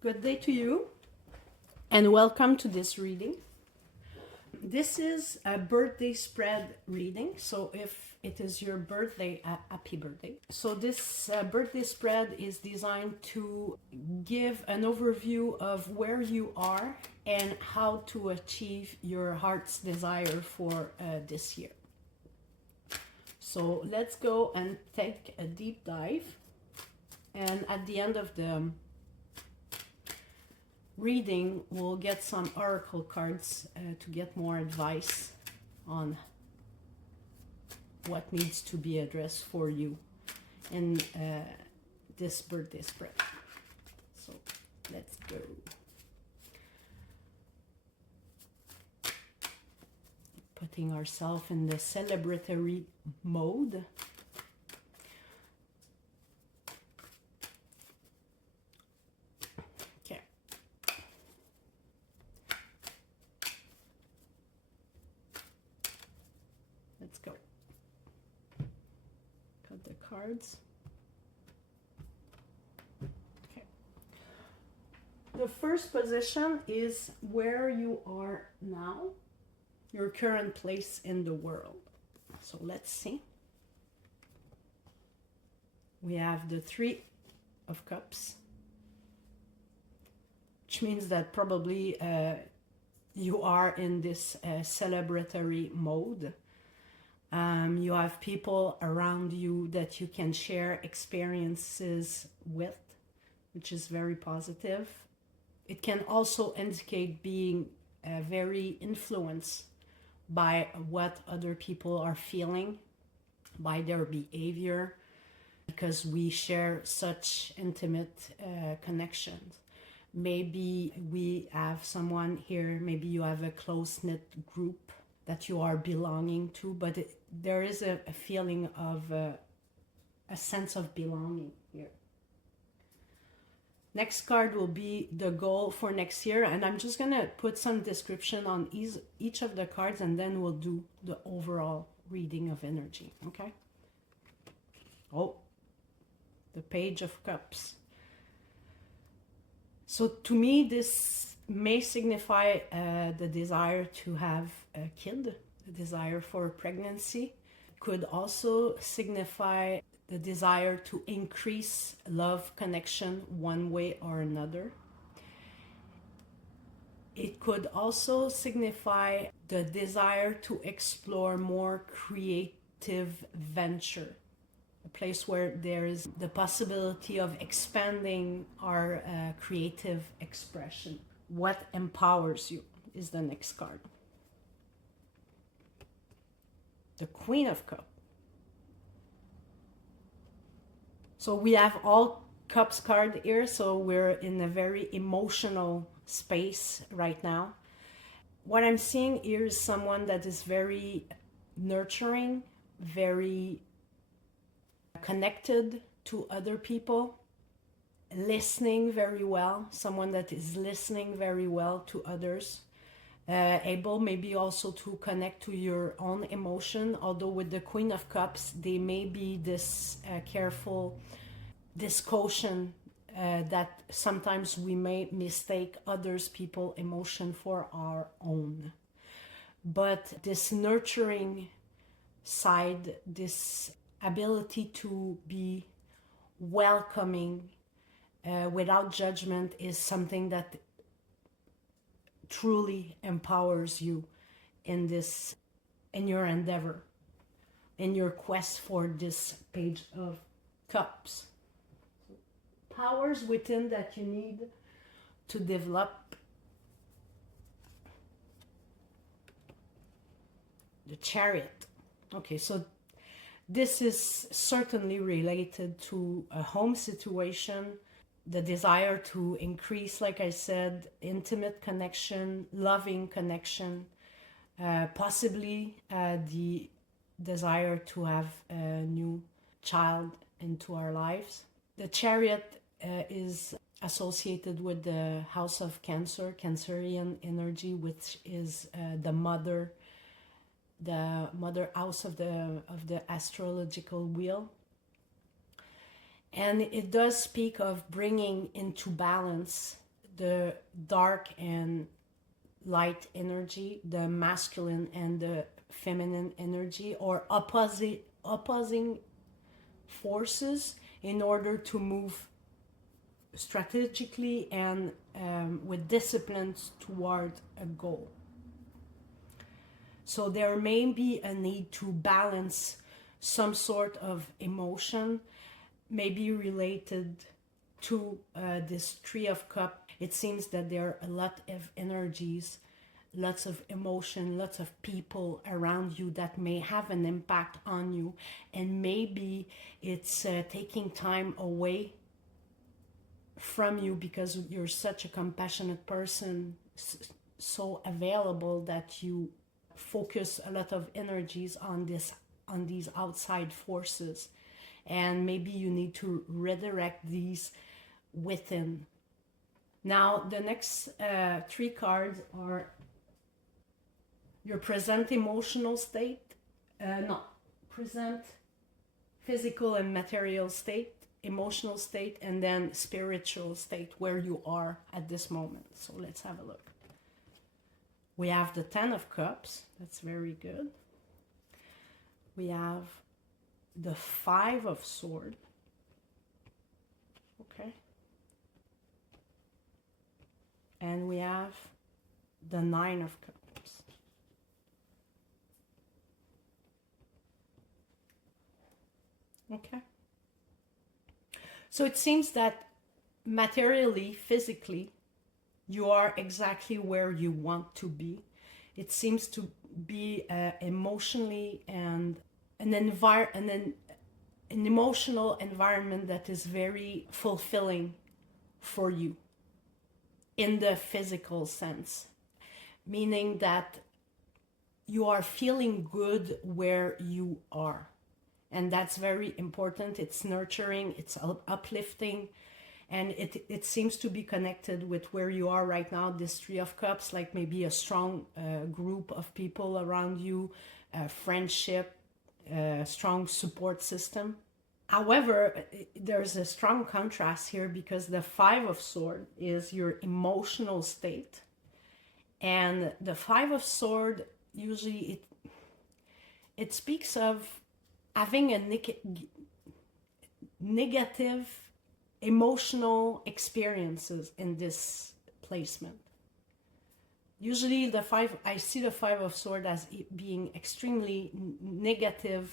Good day to you, and welcome to this reading. This is a birthday spread reading, so if it is your birthday, happy birthday. So this birthday spread is designed to give an overview of where you are and how to achieve your heart's desire for this year. So let's go and take a deep dive, and at the end of the reading, we'll get some oracle cards to get more advice on what needs to be addressed for you in this birthday spread. So let's go. Putting ourselves in the celebratory mode. Let's go. Cut the cards. Okay. The first position is where you are now, your current place in the world. So let's see. We have the Three of Cups, which means that probably you are in this celebratory mode. You have people around you that you can share experiences with, which is very positive. It can also indicate being very influenced by what other people are feeling, by their behavior, because we share such intimate connections. Maybe we have someone here, maybe you have a close-knit group that you are belonging to, but there is a feeling of a sense of belonging here. Next card will be the goal for next year, and I'm just gonna put some description on each of the cards, and then we'll do the overall reading of energy, okay? Oh, the Page of Cups. So to me, this may signify the desire to have a kid, the desire for pregnancy. Could also signify the desire to increase love connection one way or another. It could also signify the desire to explore more creative venture, a place where there is the possibility of expanding our creative expression. What empowers you is the next card. The Queen of Cups. So we have all Cups card here, so we're in a very emotional space right now. What I'm seeing here is someone that is very nurturing, very connected to other people, listening very well, someone that is listening very well to others, able maybe also to connect to your own emotion, although with the Queen of Cups, they may be this careful, this caution that sometimes we may mistake others' people's emotion for our own. But this nurturing side, this ability to be welcoming without judgment is something that truly empowers you in this, in your endeavor, in your quest for this Page of Cups. Powers within that you need to develop. The Chariot. Okay, so this is certainly related to a home situation, the desire to increase, like I said, intimate connection, loving connection, possibly the desire to have a new child into our lives. The Chariot is associated with the House of Cancer, Cancerian energy, which is the mother house of the astrological wheel. And it does speak of bringing into balance the dark and light energy, the masculine and the feminine energy, or opposing forces in order to move strategically and with disciplines toward a goal. So there may be a need to balance some sort of emotion, maybe related to this Three of Cups. It seems that there are a lot of energies, lots of emotion, lots of people around you that may have an impact on you, and maybe it's taking time away from you because you're such a compassionate person, so available, that you focus a lot of energies on these outside forces, and maybe you need to redirect these within. Now the next three cards are your present emotional state, present physical and material state, emotional state, and then spiritual state, where you are at this moment. So let's have a look. We have the Ten of Cups. That's very good. We have the Five of Swords. Okay. And we have the Nine of Cups. Okay. So it seems that materially, physically, you are exactly where you want to be. It seems to be emotionally and an emotional environment that is very fulfilling for you in the physical sense, meaning that you are feeling good where you are. And that's very important. It's nurturing, it's uplifting, and it seems to be connected with where you are right now, this Three of Cups, like maybe a strong group of people around you, friendship, strong support system. However, there's a strong contrast here because the Five of Swords is your emotional state. And the Five of Swords, usually it speaks of having a negative emotional experiences in this placement. Usually I see the Five of Swords as being extremely negative.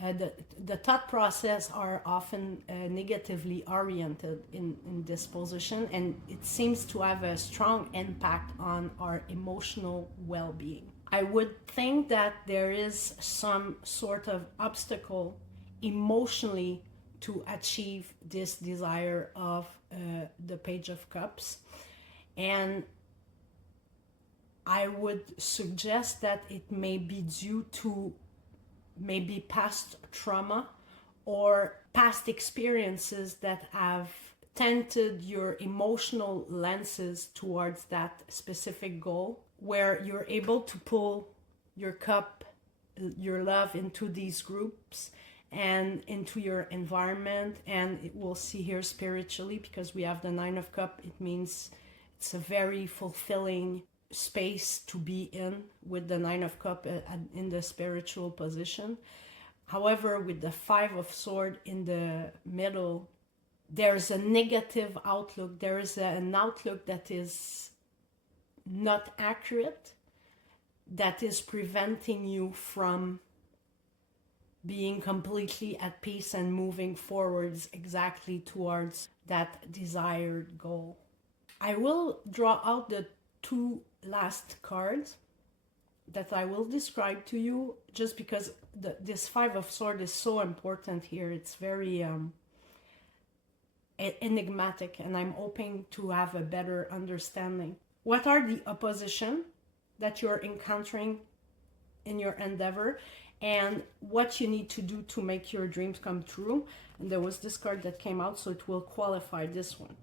The thought process are often negatively oriented in this position, and it seems to have a strong impact on our emotional well-being. I would think that there is some sort of obstacle emotionally to achieve this desire of the Page of Cups, and I would suggest that it may be due to maybe past trauma or past experiences that have tinted your emotional lenses towards that specific goal, where you're able to pull your cup, your love, into these groups and into your environment. And we'll see here spiritually, because we have the Nine of Cups. It means it's a very fulfilling space to be in with the Nine of Cups in the spiritual position. However, with the Five of Swords in the middle, there's a negative outlook. There is an outlook that is not accurate, that is preventing you from being completely at peace and moving forwards exactly towards that desired goal. I will draw out the two last cards that I will describe to you, just because this Five of Swords is so important here. It's very enigmatic, and I'm hoping to have a better understanding. What are the opposition that you're encountering in your endeavor, and what you need to do to make your dreams come true? And there was this card that came out, so it will qualify this one.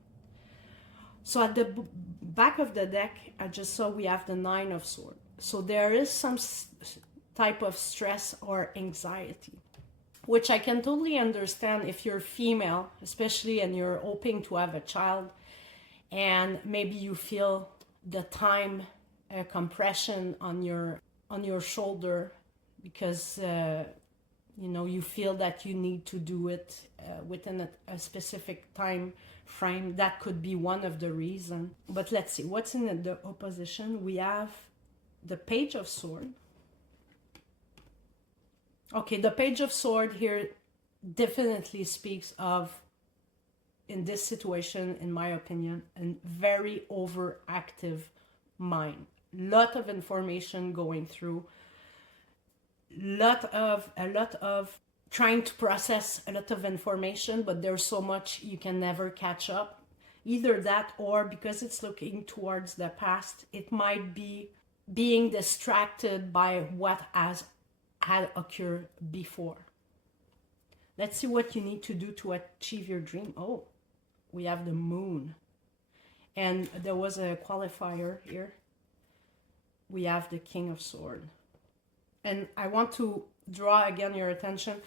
So at the back of the deck, I just saw we have the Nine of Swords. So there is some type of stress or anxiety, which I can totally understand if you're female, especially, and you're hoping to have a child, and maybe you feel the time compression on your shoulder because you feel that you need to do it within a specific time frame. That could be one of the reasons. But let's see what's in the opposition. We have the Page of Sword. Okay, the Page of Sword here definitely speaks of, in this situation, in my opinion, a very overactive mind. Lot of information going through, a lot of trying to process a lot of information, but there's so much you can never catch up. Either that, or because it's looking towards the past, it might be being distracted by what had occurred before. Let's see what you need to do to achieve your dream. Oh, we have the Moon. And there was a qualifier here. We have the King of Swords. And I want to draw again your attention.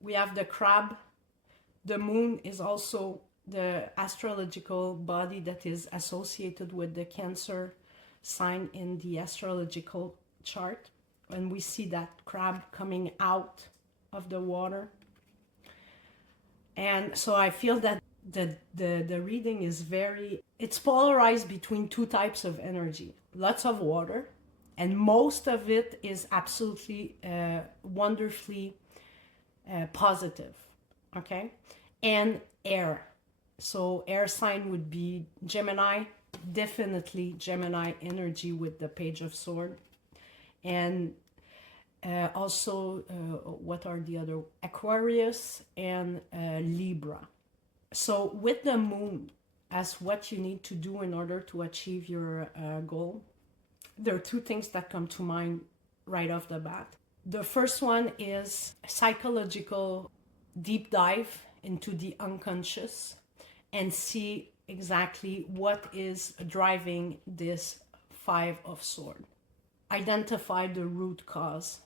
We have the Crab. The Moon is also the astrological body that is associated with the Cancer sign in the astrological chart. And we see that crab coming out of the water. And so I feel that the reading is it's polarized between two types of energy. Lots of water, and most of it is absolutely wonderfully positive, okay? And air. So air sign would be Gemini, definitely Gemini energy with the Page of Sword. And also, what are the other? Aquarius and Libra. So with the Moon as what you need to do in order to achieve your goal, there are two things that come to mind right off the bat. The first one is a psychological deep dive into the unconscious and see exactly what is driving this Five of Swords. Identify the root cause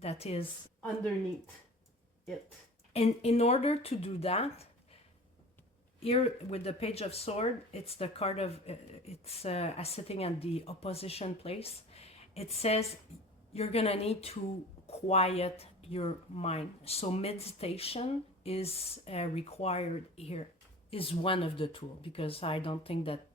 that is underneath it. And in order to do that, here with the Page of Swords, it's the card of, it's sitting at the opposition place. It says you're gonna need to quiet your mind. So meditation is required here, is one of the tools, because I don't think that,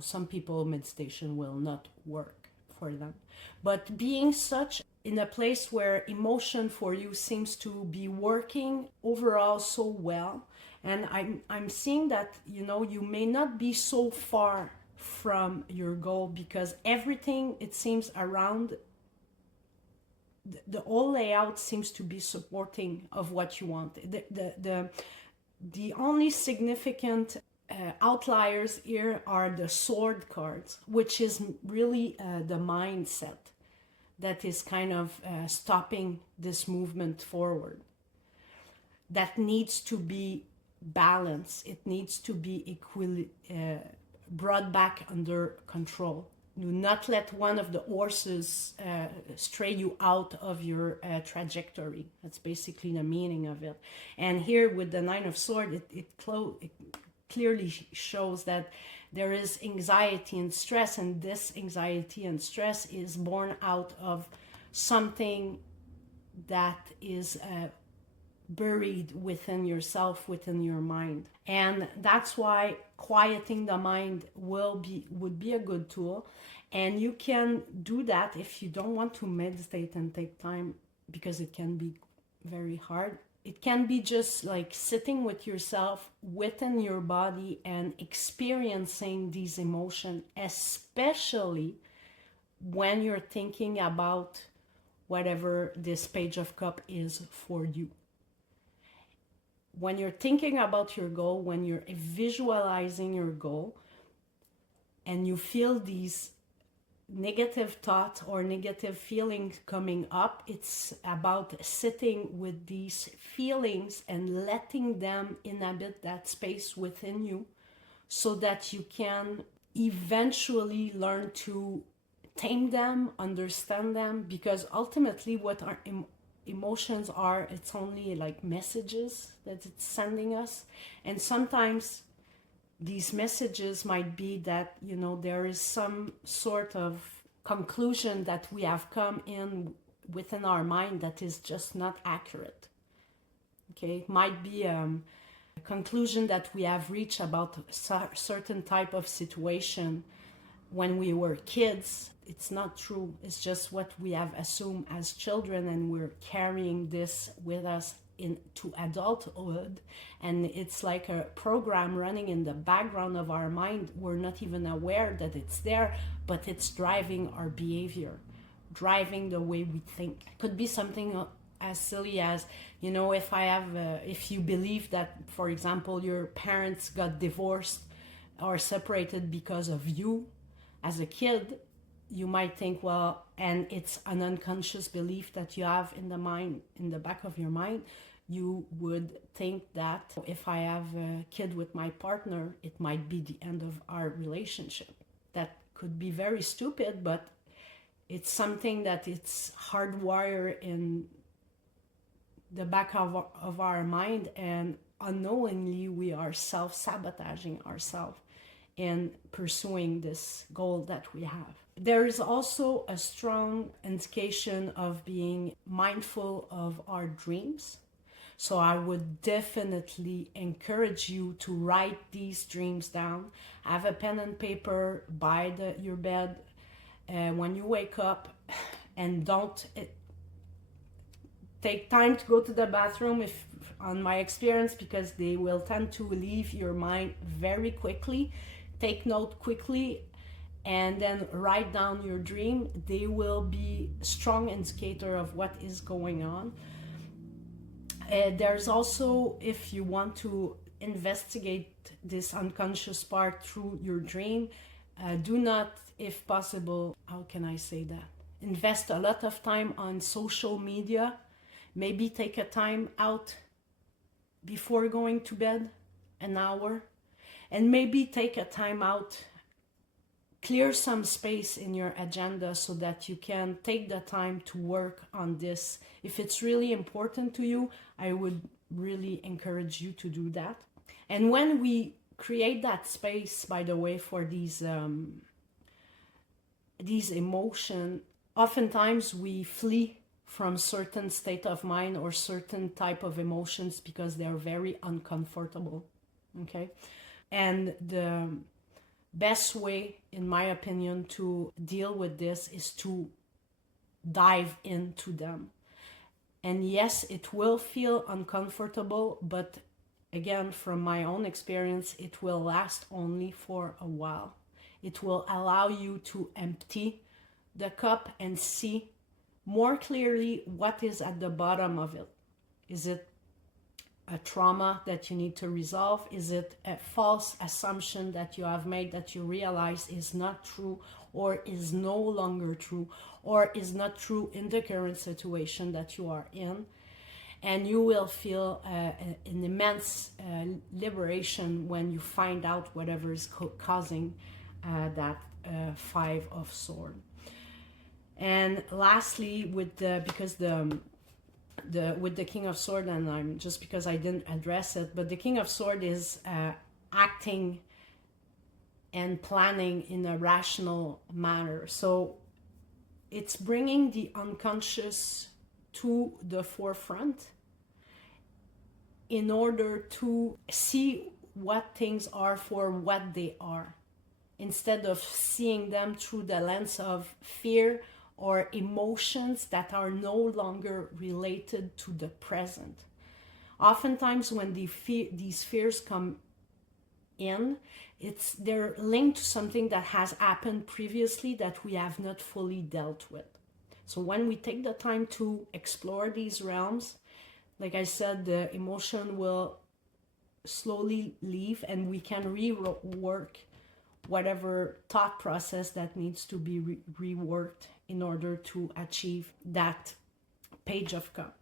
some people meditation will not work for them. But being such in a place where emotion for you seems to be working overall so well, and I'm seeing that you may not be so far from your goal, because everything, it seems, around the whole layout seems to be supporting of what you want. The only significant outliers here are the sword cards, which is really the mindset that is kind of stopping this movement forward. That needs to be balanced. It needs to be brought back under control. Do not let one of the horses stray you out of your trajectory. That's basically the meaning of it. And here with the Nine of Swords, it clearly shows that there is anxiety and stress, and this anxiety and stress is born out of something that is buried within yourself, within your mind. And that's why quieting the mind would be a good tool. And you can do that if you don't want to meditate and take time, because it can be very hard. It can be just like sitting with yourself within your body and experiencing these emotions, especially when you're thinking about whatever this Page of Cups is for you. When you're thinking about your goal, when you're visualizing your goal, and you feel these negative thoughts or negative feelings coming up, it's about sitting with these feelings and letting them inhabit that space within you, so that you can eventually learn to tame them, understand them, because ultimately what our emotions are, it's only like messages that it's sending us. And sometimes these messages might be that, you know, there is some sort of conclusion that we have come in within our mind that is just not accurate. Okay, it might be a conclusion that we have reached about a certain type of situation when we were kids. It's not true. It's just what we have assumed as children, and we're carrying this with us into adulthood, and it's like a program running in the background of our mind. We're not even aware that it's there, but it's driving our behavior, driving the way we think. It could be something as silly as, you know, if you believe that, for example, your parents got divorced or separated because of you as a kid, you might think, well, and it's an unconscious belief that you have in the mind, in the back of your mind. You would think that if I have a kid with my partner, it might be the end of our relationship. That could be very stupid, but it's something that it's hardwired in the back of our mind, and unknowingly we are self-sabotaging ourselves in pursuing this goal that we have. There is also a strong indication of being mindful of our dreams. So I would definitely encourage you to write these dreams down. Have a pen and paper by your bed when you wake up, and don't take time to go to the bathroom, if on my experience, because they will tend to leave your mind very quickly. Take note quickly and then write down your dream. They will be a strong indicator of what is going on. There's also, if you want to investigate this unconscious part through your dream, do not, if possible, how can I say that? Invest a lot of time on social media. Maybe take a time out before going to bed, an hour, and maybe take a time out, clear some space in your agenda so that you can take the time to work on this. If it's really important to you, I would really encourage you to do that. And when we create that space, by the way, for these emotions, oftentimes we flee from certain state of mind or certain type of emotions because they're very uncomfortable. Okay? And the best way, in my opinion, to deal with this is to dive into them. And yes, it will feel uncomfortable, but again, from my own experience, it will last only for a while. It will allow you to empty the cup and see more clearly what is at the bottom of it. Is it a trauma that you need to resolve? Is it a false assumption that you have made that you realize is not true, or is no longer true, or is not true in the current situation that you are in? And you will feel an immense liberation when you find out whatever is causing that Five of Swords. And lastly, with the King of Swords, and I'm just because I didn't address it, but the King of Swords is acting and planning in a rational manner. So it's bringing the unconscious to the forefront in order to see what things are for what they are, instead of seeing them through the lens of fear or emotions that are no longer related to the present. Oftentimes when these fears come in, they're linked to something that has happened previously that we have not fully dealt with. So when we take the time to explore these realms, like I said, the emotion will slowly leave, and we can rework whatever thought process that needs to be reworked in order to achieve that Page of Cup.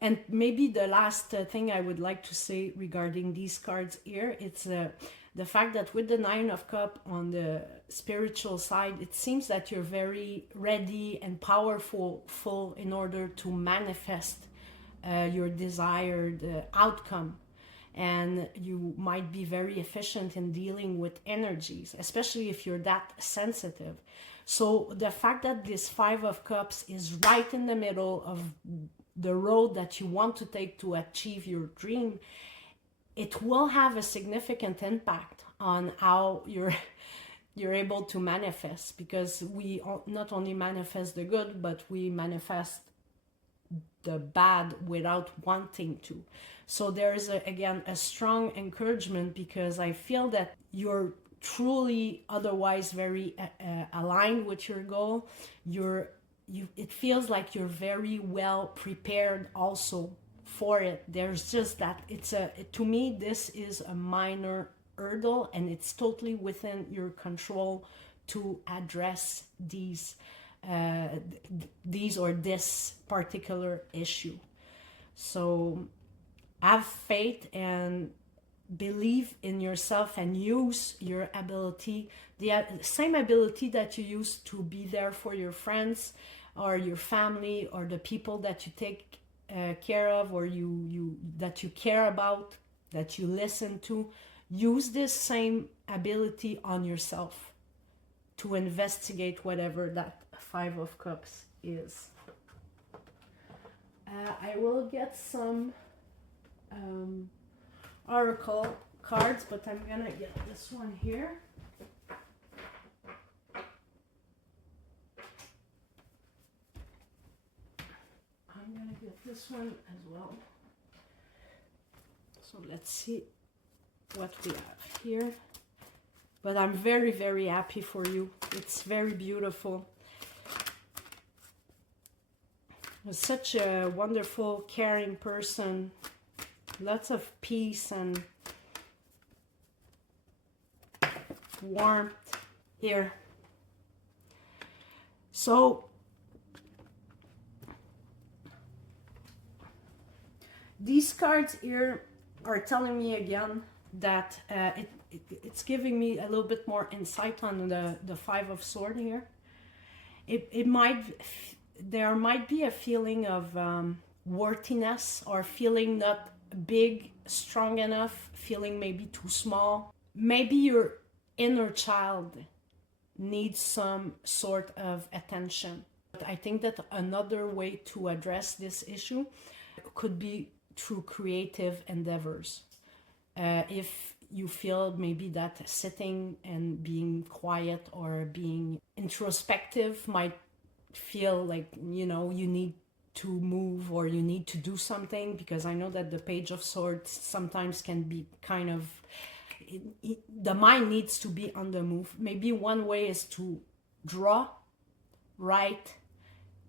And maybe the last thing I would like to say regarding these cards here, it's the fact that with the Nine of Cups on the spiritual side, it seems that you're very ready and powerful in order to manifest your desired outcome. and you might be very efficient in dealing with energies, especially if you're that sensitive. So the fact that this Five of Cups is right in the middle of the road that you want to take to achieve your dream, it will have a significant impact on how you're able to manifest, because we not only manifest the good, but we manifest the bad without wanting to. So there's again a strong encouragement, because I feel that you're truly otherwise very aligned with your goal. It feels like you're very well prepared also for it. There's just that to me this is a minor hurdle, and it's totally within your control to address these or this particular issue. So have faith and believe in yourself, and use your ability, the same ability that you use to be there for your friends or your family or the people that you take care of, or that you care about, that you listen to. Use this same ability on yourself to investigate whatever that Five of Cups is. I will get some oracle cards, but I'm gonna get this one here. I'm gonna get this one as well. So let's see what we have here. But I'm very, very happy for you. It's very beautiful. You're such a wonderful, caring person. Lots of peace and warmth here. So these cards here are telling me again that it's giving me a little bit more insight on the Five of Swords here. There might be a feeling of worthiness, or feeling not big, strong enough, feeling maybe too small. Maybe your inner child needs some sort of attention. But I think that another way to address this issue could be through creative endeavors. If you feel maybe that sitting and being quiet or being introspective might feel like, you need to move or you need to do something, because I know that the Page of Swords sometimes can be kind of, the mind needs to be on the move. Maybe one way is to draw, write,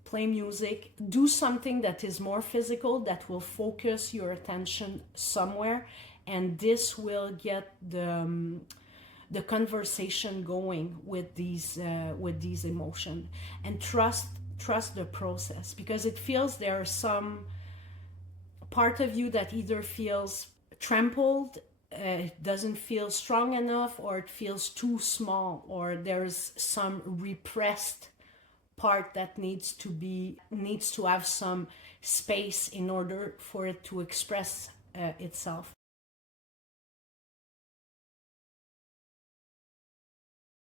play music, do something that is more physical, that will focus your attention somewhere, and this will get the conversation going with these emotions. And trust the process, because it feels there are some part of you that either feels trampled, it doesn't feel strong enough, or it feels too small, or there's some repressed part that needs to have some space in order for it to express itself.